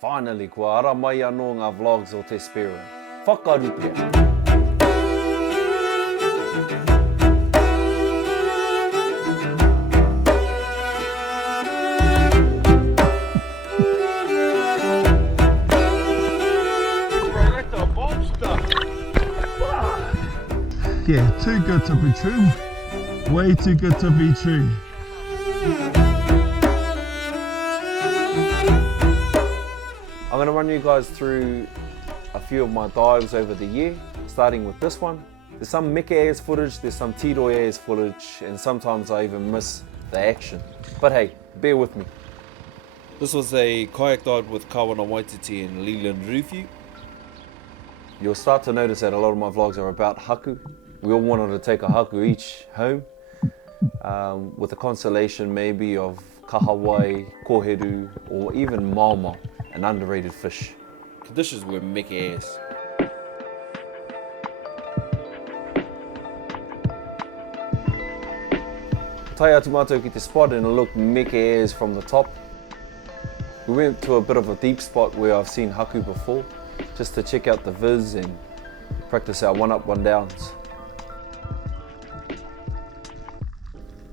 Finally, kua ara mai anō ngā vlogs o te Spearo. Whakarute. Yeah, too good to be true. Way too good to be true. I'm going to run you guys through a few of my dives over the year, starting with this one. There's some meke-as footage, there's some tiro-as footage, and sometimes I even miss the action. But hey, bear with me. This was a kayak dive with Kawana Wettie and Leland Riffe. You'll start to notice that a lot of my vlogs are about haku. We all wanted to take a haku each home, with a constellation maybe of kahawai, koheru, or even momo, an underrated fish. Conditions were meke-as. Tai atu mātou ki te spot and it looked meke-as from the top. We went to a bit of a deep spot where I've seen haku before, just to check out the viz and practice our one up, one downs.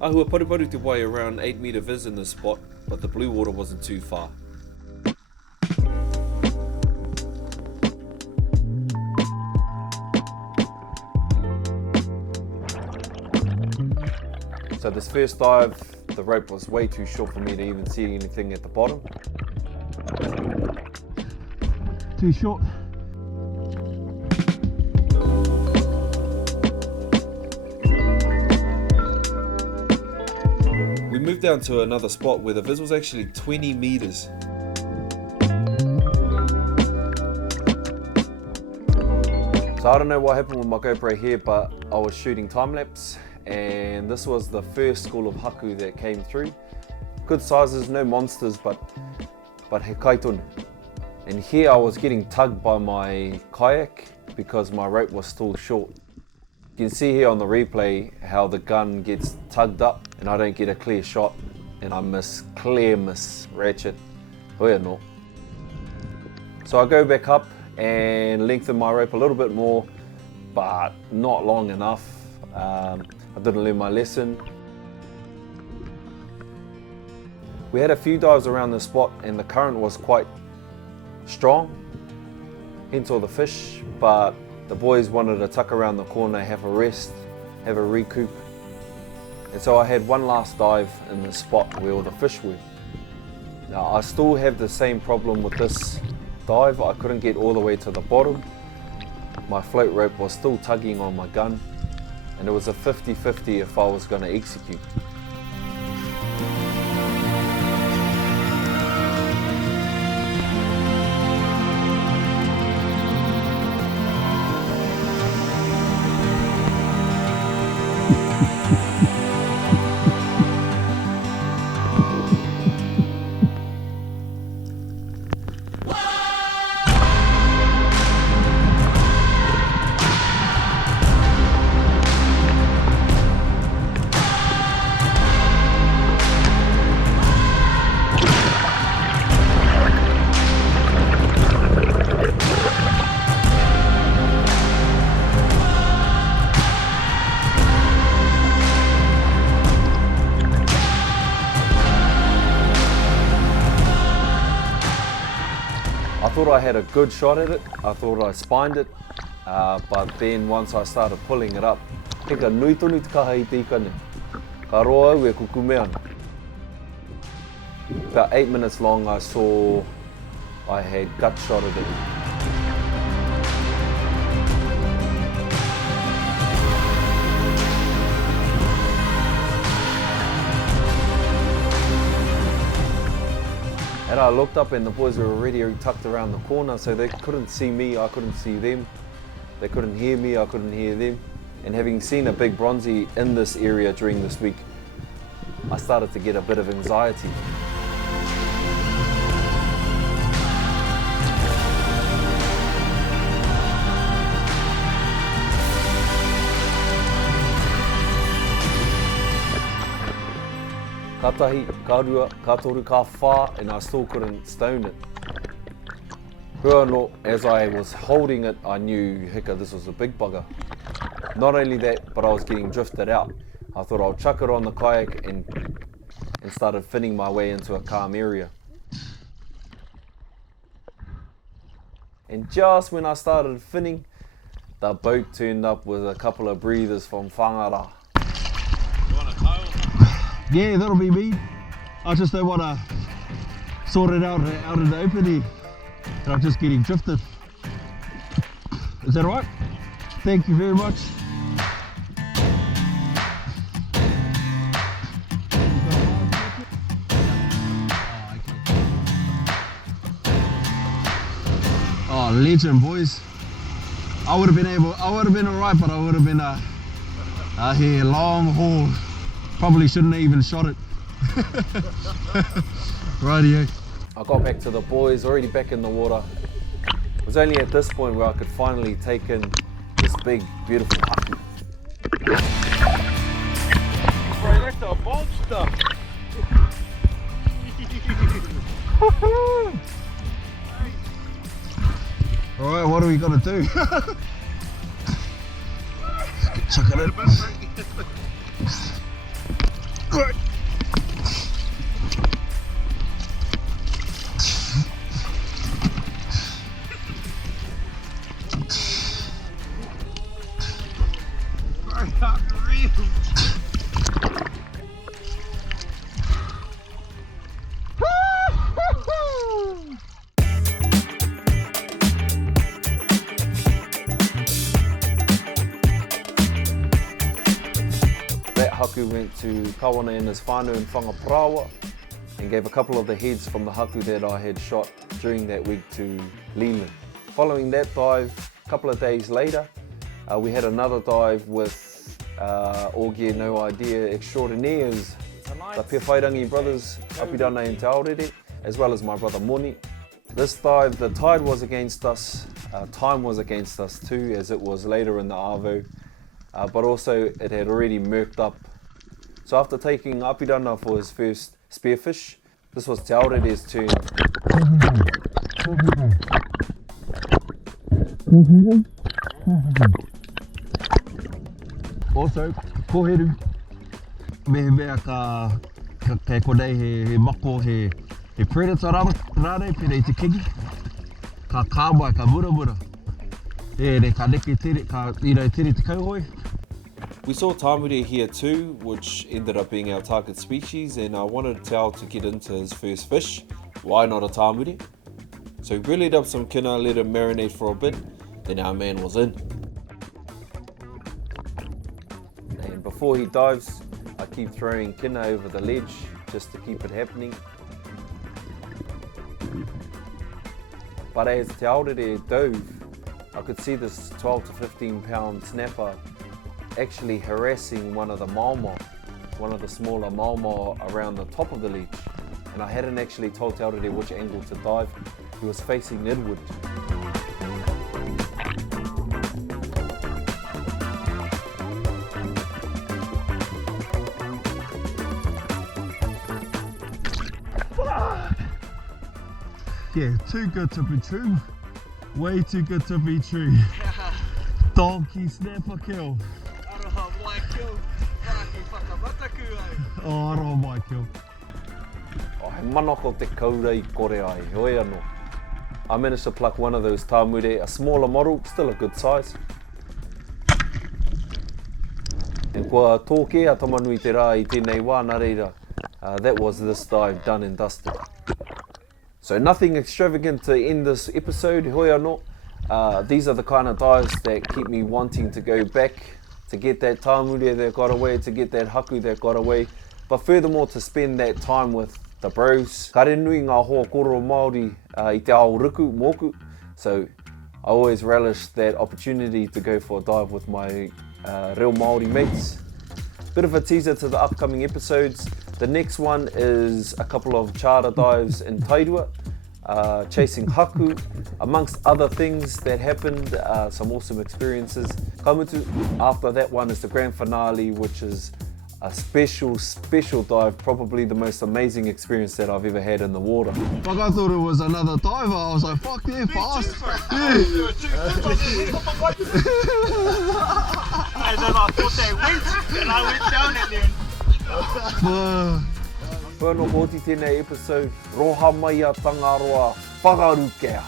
Ahua paruparu te wai around 8 metre viz in this spot, but the blue water wasn't too far. So this first dive, the rope was way too short for me to even see anything at the bottom. Too short. We moved down to another spot where the viz was actually 20 meters. So I don't know what happened with my GoPro here, but I was shooting time lapse and this was the first school of haku that came through. Good sizes, no monsters, but he kaitonu. And here I was getting tugged by my kayak because my rope was still short. You can see here on the replay how the gun gets tugged up and I don't get a clear shot and I miss ratchet. Hoi anō. So I go back up and lengthen my rope a little bit more, but not long enough. I didn't learn my lesson. We had a few dives around the spot and the current was quite strong, hence all the fish, but the boys wanted to tuck around the corner, have a rest, have a recoup. And so I had one last dive in the spot where all the fish were. Now I still have the same problem with this dive. I couldn't get all the way to the bottom. My float rope was still tugging on my gun and it was a 50-50 if I was going to execute. I thought I had a good shot at it, I thought I spined it, but then once I started pulling it up, heka nui tonu te kaha I te ikane. Ka roa au e kukume ana. About 8 minutes long I saw I had gut shotted it. And I looked up and the boys were already tucked around the corner, so they couldn't see me, I couldn't see them. They couldn't hear me, I couldn't hear them. And having seen a big bronzy in this area during this week, I started to get a bit of anxiety. Ka tahi, ka rua, ka toru, ka whā, and I still couldn't stone it. Hua no, as I was holding it, I knew, hika, this was a big bugger. Not only that, but I was getting drifted out. I thought I'll chuck it on the kayak and started finning my way into a calm area. And just when I started finning, the boat turned up with a couple of breathers from whangara. You want a tail? Yeah, that'll be me. I just don't want to sort it out in the open here. And I'm just getting drifted. Is that right? Thank you very much. Oh, legend, boys. I would have been alright, but I would have been here long haul. Probably shouldn't have even shot it. Rightio. I got back to the boys, already back in the water. It was only at this point where I could finally take in this big, beautiful haku. Bro, that's a monster! Alright, what are we gonna do? Chuck it in. Right. Haku went to Kawana and his whānau in Whangaprawa and gave a couple of the heads from the haku that I had shot during that week to Leland. Following that dive, a couple of days later, we had another dive with All Gear No Idea extraordinaires, the Pewhairangi brothers, Apirana and Te Aorere, as well as my brother Moni. This dive, the tide was against us, time was against us too, as it was later in the Arvo, but also it had already murked up. So after taking Apirana for his first spearfish, this was Te Aorere's turn. Also, koheru. Mea ka konei he mako he predator rare, pere te kingi. Ka kāmai, ka mura. E ka neke tere, ka tere te kauhoi. We saw tāmure here too, which ended up being our target species, and I wanted Tao to get into his first fish. Why not a tāmure? So we reeled up some kina, let him marinate for a bit, then our man was in. And before he dives, I keep throwing kina over the ledge just to keep it happening. But as Te Aorere dove, I could see this 12 to 15 pound snapper actually harassing one of the momo, one of the smaller momo around the top of the ledge. And I hadn't actually told Te Aorere which angle to dive. He was facing inward. Yeah, too good to be true. Way too good to be true. Donkey snapper kill. Oh, aroha mai kill. Oh, he manoko te kaura I kore ai, hoi anō. I managed to pluck one of those tāmure, a smaller model, still a good size. And kua tōke a tamanui te rā I tēnei wā nā reira, that was this dive done and dusted. So nothing extravagant to end this episode, hoi anō. These are the kind of dives that keep me wanting to go back, to get that tāmure that got away, to get that haku that got away, but furthermore to spend that time with the bros. Ka renui ngā hoa koro Māori I te ao Ruku, moku, so I always relish that opportunity to go for a dive with my real Māori mates. Bit of a teaser to the upcoming episodes. The next one is a couple of charter dives in Tairua, chasing haku, amongst other things that happened, some awesome experiences. Kamutu, after that one is the grand finale, which is a special dive, probably the most amazing experience that I've ever had in the water. Fuck, I thought it was another diver. I was like, fuck yeah, fast. And then I thought they went, and I went down and then... Whanau hoti tēnei episode, roha mai a tangaroa, whakarukea.